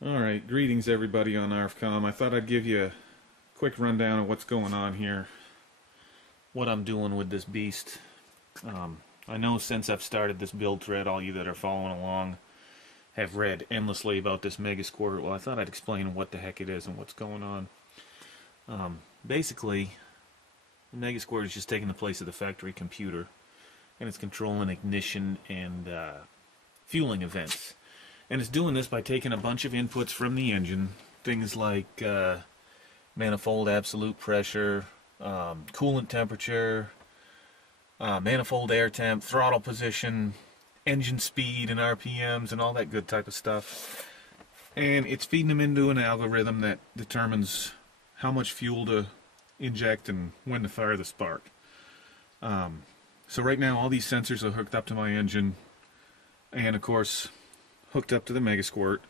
Alright, greetings everybody on ARFCOM. I thought I'd give you a quick rundown of what's going on here. What I'm doing with this beast. I know since I've started this build thread, all you that are following along have read endlessly about this Mega Squirt. Well, I thought I'd explain what the heck it is and what's going on. Basically, the Mega Squirt is just taking the place of the factory computer, and it's controlling ignition and fueling events. And it's doing this by taking a bunch of inputs from the engine, things like manifold absolute pressure, coolant temperature, manifold air temp, throttle position, engine speed and RPMs and all that good type of stuff. And it's feeding them into an algorithm that determines how much fuel to inject and when to fire the spark. So right now all these sensors are hooked up to my engine, and of course hooked up to the Mega Squirt,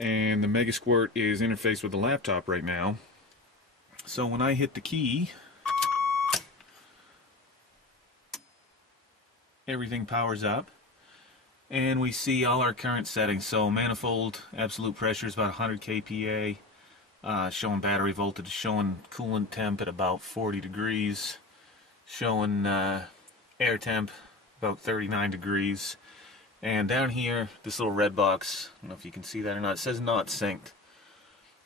and the Mega Squirt is interfaced with the laptop right now. So when I hit the key, everything powers up and we see all our current settings. So manifold absolute pressure is about 100 kPa, showing battery voltage, showing coolant temp at about 40 degrees, showing air temp about 39 degrees. And down here, this little red box, I don't know if you can see that or not, it says not synced.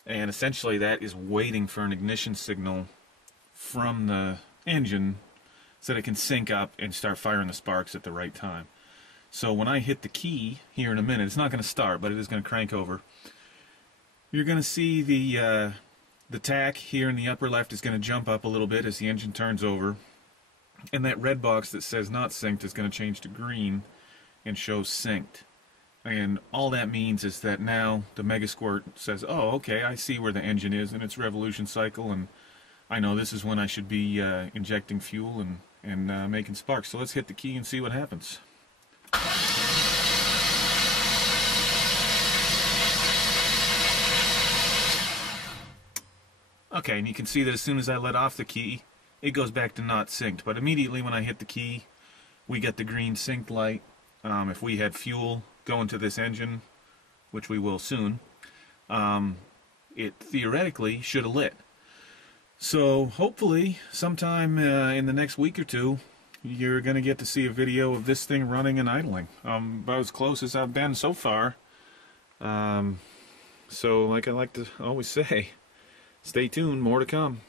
And essentially that is waiting for an ignition signal from the engine so that it can sync up and start firing the sparks at the right time. So when I hit the key here in a minute, it's not going to start, but it is going to crank over. You're going to see the tack here in the upper left is going to jump up a little bit as the engine turns over. And that red box that says not synced is going to change to green and shows synced. And all that means is that now the Mega Squirt says, oh, okay, I see where the engine is in its revolution cycle, and I know this is when I should be injecting fuel and making sparks. So let's hit the key and see what happens. Okay, and you can see that as soon as I let off the key, it goes back to not synced. But immediately when I hit the key, we get the green synced light. If we had fuel going to this engine, which we will soon, it theoretically should have lit. So hopefully sometime in the next week or two, you're going to get to see a video of this thing running and idling. About as close as I've been so far. So like I like to always say, stay tuned, more to come.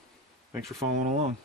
Thanks for following along.